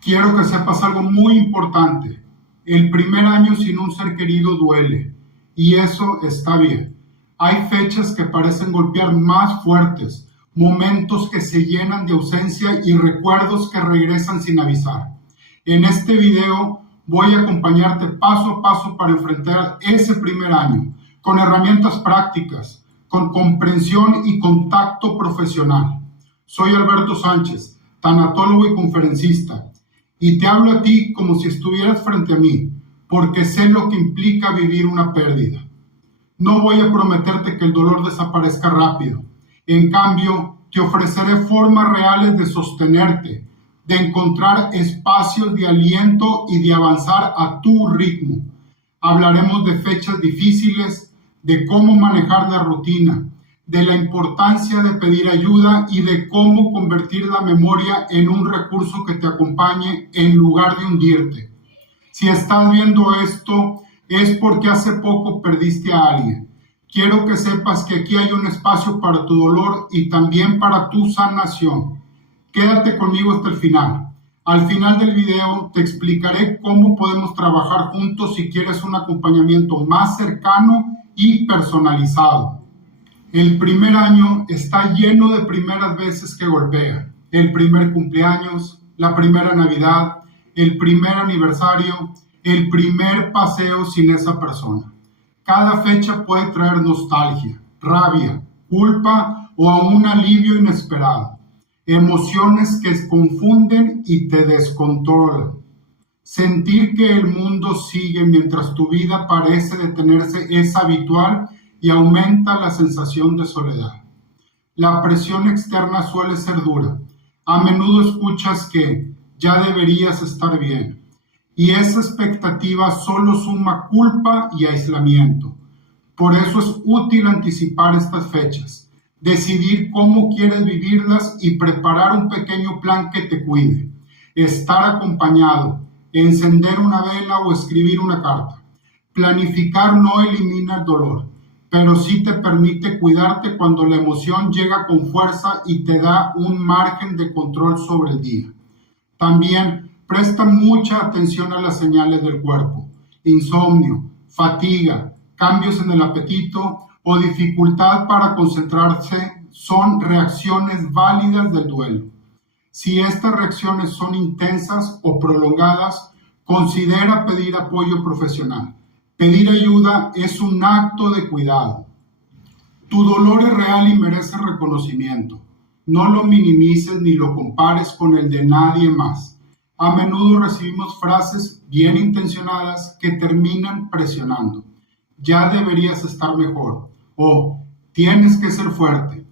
Quiero que sepas algo muy importante. El primer año sin un ser querido duele, y eso está bien. Hay fechas que parecen golpear más fuertes, momentos que se llenan de ausencia y recuerdos que regresan sin avisar. En este video voy a acompañarte paso a paso para enfrentar ese primer año, con herramientas prácticas, con comprensión y contacto profesional. Soy Alberto Sánchez, tanatólogo y conferencista, y te hablo a ti como si estuvieras frente a mí, porque sé lo que implica vivir una pérdida. No voy a prometerte que el dolor desaparezca rápido. En cambio, te ofreceré formas reales de sostenerte, de encontrar espacios de aliento y de avanzar a tu ritmo. Hablaremos de fechas difíciles, de cómo manejar la rutina, de la importancia de pedir ayuda y de cómo convertir la memoria en un recurso que te acompañe en lugar de hundirte. Si estás viendo esto, es porque hace poco perdiste a alguien. Quiero que sepas que aquí hay un espacio para tu dolor y también para tu sanación. Quédate conmigo hasta el final. Al final del video te explicaré cómo podemos trabajar juntos si quieres un acompañamiento más cercano y personalizado. El primer año está lleno de primeras veces que golpean. El primer cumpleaños, la primera Navidad, el primer aniversario, el primer paseo sin esa persona. Cada fecha puede traer nostalgia, rabia, culpa o a un alivio inesperado. Emociones que confunden y te descontrolan. Sentir que el mundo sigue mientras tu vida parece detenerse es habitual y aumenta la sensación de soledad. La presión externa suele ser dura. A menudo escuchas que ya deberías estar bien. Y esa expectativa solo suma culpa y aislamiento. Por eso es útil anticipar estas fechas, decidir cómo quieres vivirlas y preparar un pequeño plan que te cuide. Estar acompañado, encender una vela o escribir una carta. Planificar no elimina el dolor, pero sí te permite cuidarte cuando la emoción llega con fuerza y te da un margen de control sobre el día. También presta mucha atención a las señales del cuerpo. Insomnio, fatiga, cambios en el apetito o dificultad para concentrarse son reacciones válidas del duelo. Si estas reacciones son intensas o prolongadas, considera pedir apoyo profesional. Pedir ayuda es un acto de cuidado. Tu dolor es real y merece reconocimiento. No lo minimices ni lo compares con el de nadie más. A menudo recibimos frases bien intencionadas que terminan presionando. Ya deberías estar mejor o tienes que ser fuerte.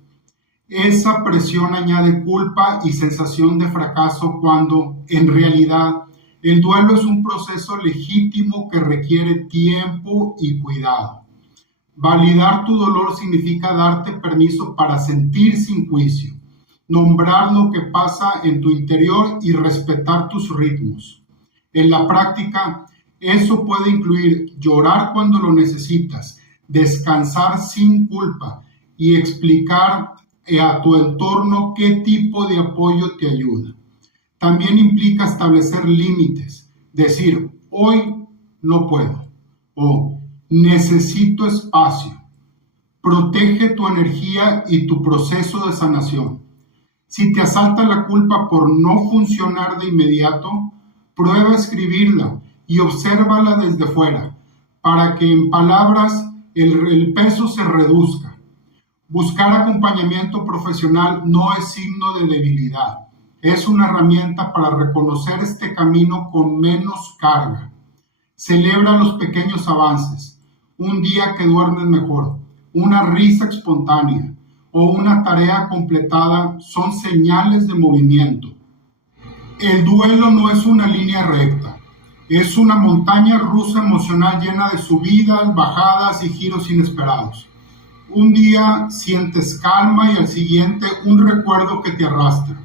Esa presión añade culpa y sensación de fracaso cuando, en realidad, el duelo es un proceso legítimo que requiere tiempo y cuidado. Validar tu dolor significa darte permiso para sentir sin juicio, nombrar lo que pasa en tu interior y respetar tus ritmos. En la práctica, eso puede incluir llorar cuando lo necesitas, descansar sin culpa y explicar a tu entorno qué tipo de apoyo te ayuda. También implica establecer límites, decir, hoy no puedo o necesito espacio. Protege tu energía y tu proceso de sanación. Si te asalta la culpa por no funcionar de inmediato, prueba a escribirla y obsérvala desde fuera, para que en palabras el peso se reduzca. Buscar acompañamiento profesional no es signo de debilidad. Es una herramienta para reconocer este camino con menos carga. Celebra los pequeños avances. Un día que duermes mejor, una risa espontánea o una tarea completada son señales de movimiento. El duelo no es una línea recta. Es una montaña rusa emocional llena de subidas, bajadas y giros inesperados. Un día sientes calma y al siguiente un recuerdo que te arrastra.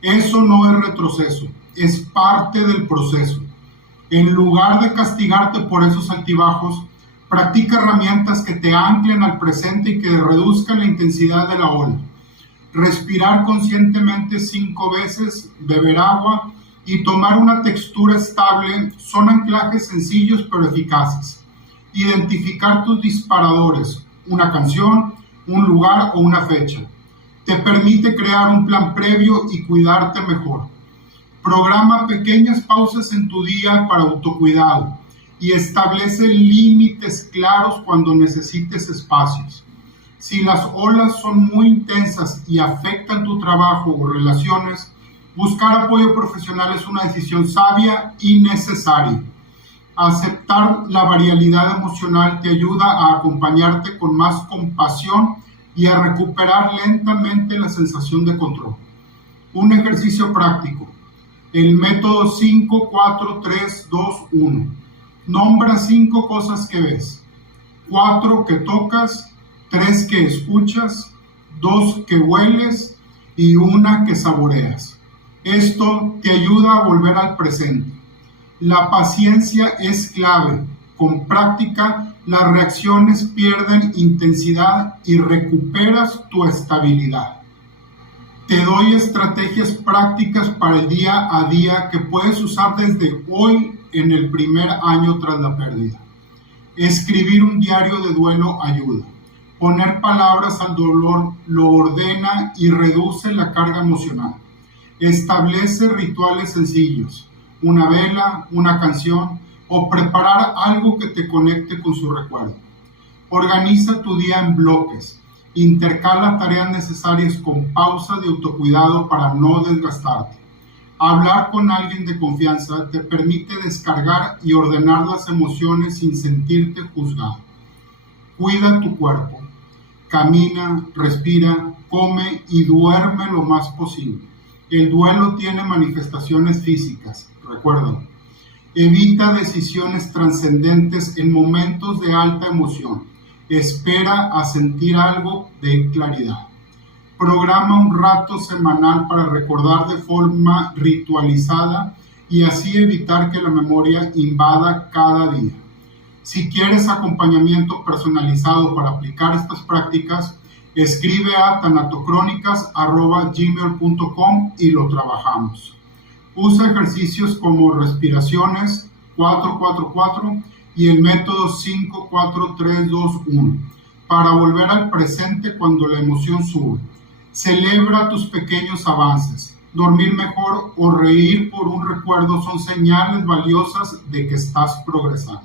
Eso no es retroceso, es parte del proceso. En lugar de castigarte por esos altibajos, practica herramientas que te anclen al presente y que reduzcan la intensidad de la ola. Respirar conscientemente 5 veces, beber agua y tomar una textura estable son anclajes sencillos pero eficaces. Identificar tus disparadores, una canción, un lugar o una fecha, te permite crear un plan previo y cuidarte mejor. Programa pequeñas pausas en tu día para autocuidado y establece límites claros cuando necesites espacios. Si las olas son muy intensas y afectan tu trabajo o relaciones, buscar apoyo profesional es una decisión sabia y necesaria. Aceptar la variabilidad emocional te ayuda a acompañarte con más compasión y a recuperar lentamente la sensación de control. Un ejercicio práctico. El método 5, 4, 3, 2, 1. Nombra 5 cosas que ves, 4 que tocas, 3 que escuchas, 2 que hueles y 1 que saboreas. Esto te ayuda a volver al presente. La paciencia es clave. Con práctica, las reacciones pierden intensidad y recuperas tu estabilidad. Te doy estrategias prácticas para el día a día que puedes usar desde hoy en el primer año tras la pérdida. Escribir un diario de duelo ayuda. Poner palabras al dolor lo ordena y reduce la carga emocional. Establece rituales sencillos, una vela, una canción o preparar algo que te conecte con su recuerdo. Organiza tu día en bloques. Intercala tareas necesarias con pausas de autocuidado para no desgastarte. Hablar con alguien de confianza te permite descargar y ordenar las emociones sin sentirte juzgado. Cuida tu cuerpo. Camina, respira, come y duerme lo más posible. El duelo tiene manifestaciones físicas, recuérdalo. Evita decisiones trascendentes en momentos de alta emoción. Espera a sentir algo de claridad. Programa un rato semanal para recordar de forma ritualizada y así evitar que la memoria invada cada día. Si quieres acompañamiento personalizado para aplicar estas prácticas, escribe a tanatocrónicas@gmail.com y lo trabajamos. Usa ejercicios como respiraciones 4-4-4 y el método 5-4-3-2-1 para volver al presente cuando la emoción sube. Celebra tus pequeños avances. Dormir mejor o reír por un recuerdo son señales valiosas de que estás progresando.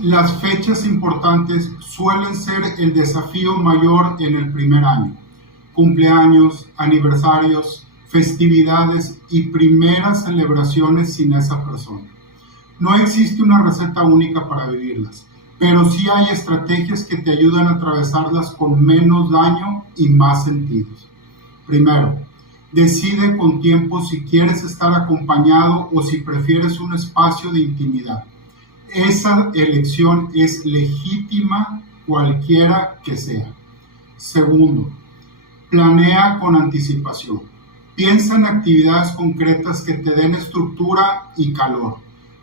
Las fechas importantes suelen ser el desafío mayor en el primer año. Cumpleaños, aniversarios, festividades y primeras celebraciones sin esa persona. No existe una receta única para vivirlas, pero sí hay estrategias que te ayudan a atravesarlas con menos daño y más sentidos. Primero, decide con tiempo si quieres estar acompañado o si prefieres un espacio de intimidad. Esa elección es legítima, cualquiera que sea. Segundo, planea con anticipación. Piensa en actividades concretas que te den estructura y calor,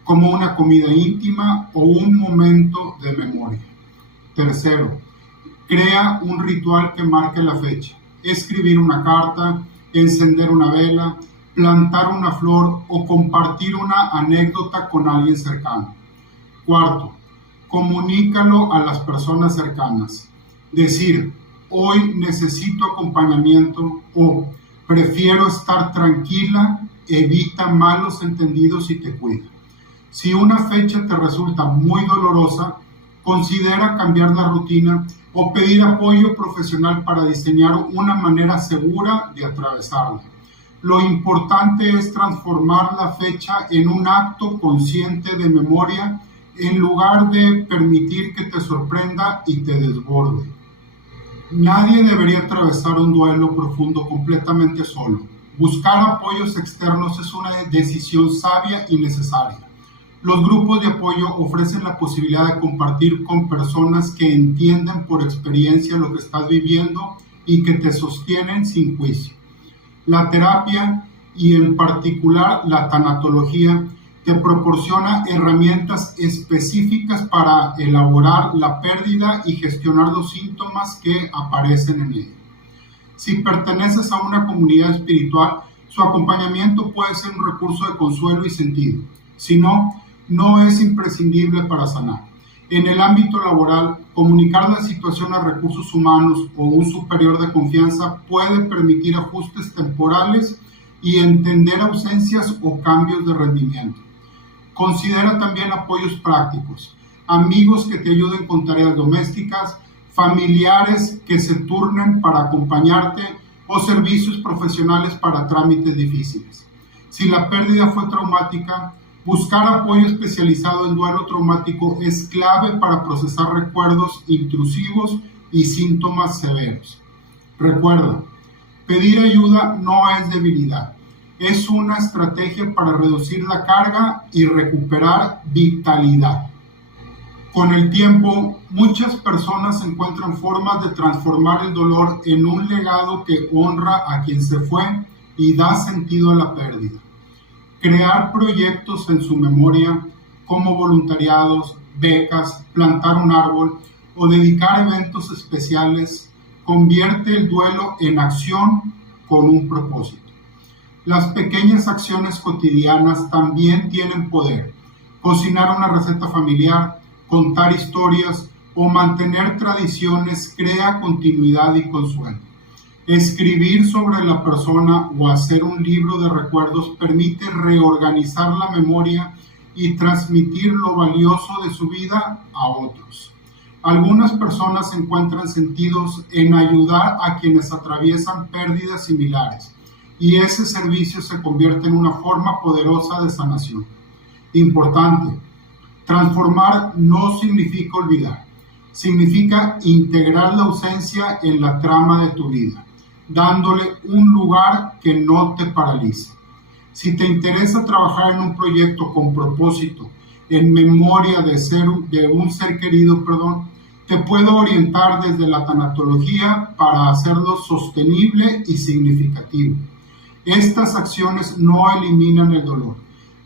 como una comida íntima o un momento de memoria. Tercero, crea un ritual que marque la fecha. Escribir una carta, encender una vela, plantar una flor o compartir una anécdota con alguien cercano. Cuarto, comunícalo a las personas cercanas. Decir, hoy necesito acompañamiento o prefiero estar tranquila, evita malos entendidos y te cuida. Si una fecha te resulta muy dolorosa, considera cambiar la rutina o pedir apoyo profesional para diseñar una manera segura de atravesarla. Lo importante es transformar la fecha en un acto consciente de memoria en lugar de permitir que te sorprenda y te desborde. Nadie debería atravesar un duelo profundo completamente solo. Buscar apoyos externos es una decisión sabia y necesaria. Los grupos de apoyo ofrecen la posibilidad de compartir con personas que entienden por experiencia lo que estás viviendo y que te sostienen sin juicio. La terapia, y en particular la tanatología, te proporciona herramientas específicas para elaborar la pérdida y gestionar los síntomas que aparecen en ella. Si perteneces a una comunidad espiritual, Su acompañamiento puede ser un recurso de consuelo y sentido. Si no, no es imprescindible para sanar. En el ámbito laboral, comunicar la situación a recursos humanos o un superior de confianza puede permitir ajustes temporales y entender ausencias o cambios de rendimiento. Considera también apoyos prácticos, amigos que te ayuden con tareas domésticas, familiares que se turnen para acompañarte o servicios profesionales para trámites difíciles. Si la pérdida fue traumática, buscar apoyo especializado en duelo traumático es clave para procesar recuerdos intrusivos y síntomas severos. Recuerda, pedir ayuda no es debilidad, es una estrategia para reducir la carga y recuperar vitalidad. Con el tiempo, muchas personas encuentran formas de transformar el dolor en un legado que honra a quien se fue y da sentido a la pérdida. Crear proyectos en su memoria, como voluntariados, becas, plantar un árbol o dedicar eventos especiales, convierte el duelo en acción con un propósito. Las pequeñas acciones cotidianas también tienen poder. Cocinar una receta familiar, contar historias o mantener tradiciones crea continuidad y consuelo. Escribir sobre la persona o hacer un libro de recuerdos permite reorganizar la memoria y transmitir lo valioso de su vida a otros. Algunas personas encuentran sentidos en ayudar a quienes atraviesan pérdidas similares, y ese servicio se convierte en una forma poderosa de sanación. Importante, transformar no significa olvidar, significa integrar la ausencia en la trama de tu vida, dándole un lugar que no te paralice. Si te interesa trabajar en un proyecto con propósito, en memoria de un ser querido, te puedo orientar desde la tanatología para hacerlo sostenible y significativo. Estas acciones no eliminan el dolor,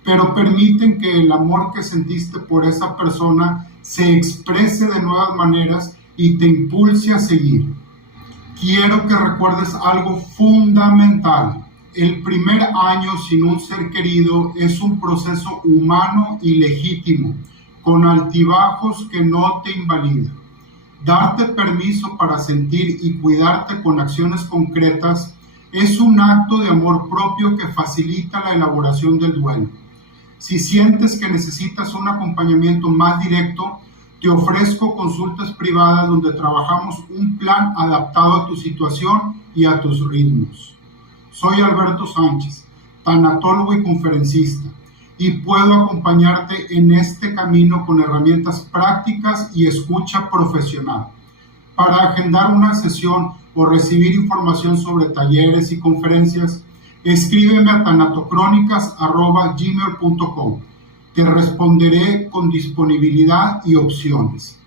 pero permiten que el amor que sentiste por esa persona se exprese de nuevas maneras y te impulse a seguir. Quiero que recuerdes algo fundamental. El primer año sin un ser querido es un proceso humano y legítimo, con altibajos que no te invalidan. Darte permiso para sentir y cuidarte con acciones concretas es un acto de amor propio que facilita la elaboración del duelo. Si sientes que necesitas un acompañamiento más directo, te ofrezco consultas privadas donde trabajamos un plan adaptado a tu situación y a tus ritmos. Soy Alberto Sánchez, tanatólogo y conferencista, y puedo acompañarte en este camino con herramientas prácticas y escucha profesional. Para agendar una sesión o recibir información sobre talleres y conferencias, escríbeme a tanatocrónicas@gmail.com. Te responderé con disponibilidad y opciones.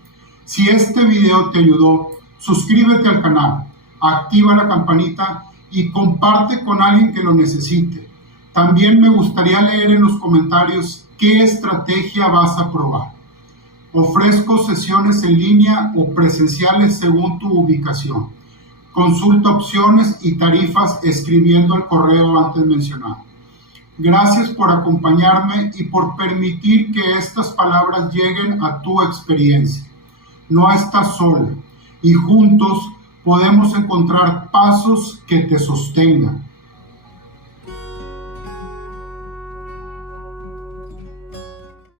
Si este video te ayudó, suscríbete al canal, activa la campanita y comparte con alguien que lo necesite. También me gustaría leer en los comentarios qué estrategia vas a probar. Ofrezco sesiones en línea o presenciales según tu ubicación. Consulta opciones y tarifas escribiendo al correo antes mencionado. Gracias por acompañarme y por permitir que estas palabras lleguen a tu experiencia. No estás sola y juntos podemos encontrar pasos que te sostengan.